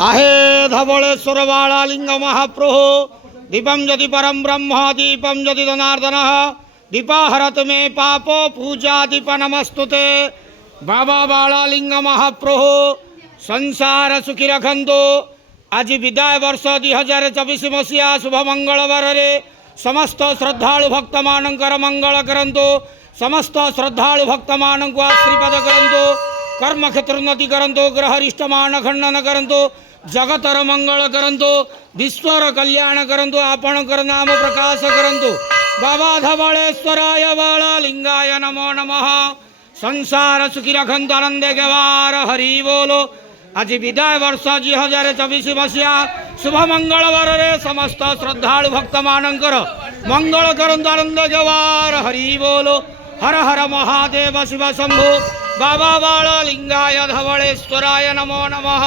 आहे धवलेश्वर बालालिंग महाप्रभु दीपम यदि परम ब्रह्म दीपम यदि जनार्दन दीपाहरत में पापो पूजा दीप नमस्तुते। बाबा बालालिंग महाप्रभु संसार सुखी रखंतु। आज विदाय वर्ष 2024 मसीहा शुभ मंगलवार रे समस्त श्रद्धालु भक्त मानकर मंगल करंतु। समस्त श्रद्धालु भक्त मान को आशीर्वाद करंतु। कर्म क्षेत्र उन्नति करंतु। ग्रह रिष्टमान खंडन करंतु। जगतर मंगल करंतु। विश्वर कल्याण करंतु। आपणकर नाम प्रकाश करंतु। बाबा धवलेश्वराय बालालिंगाय नमो नमः। संसार सुखी रखंतु आनंदे गवार हरि बोलो। आज विदाय वर्ष 2024 मसीहा शुभ मंगलवार रे समस्त श्रद्धालु भक्त मानकर मंगल करंतु आनंद गवार हरि बोलो। हर हर महादेव शिव शंभु। बाबा बालालिंगाय धवलेश्वराय नमो नमः।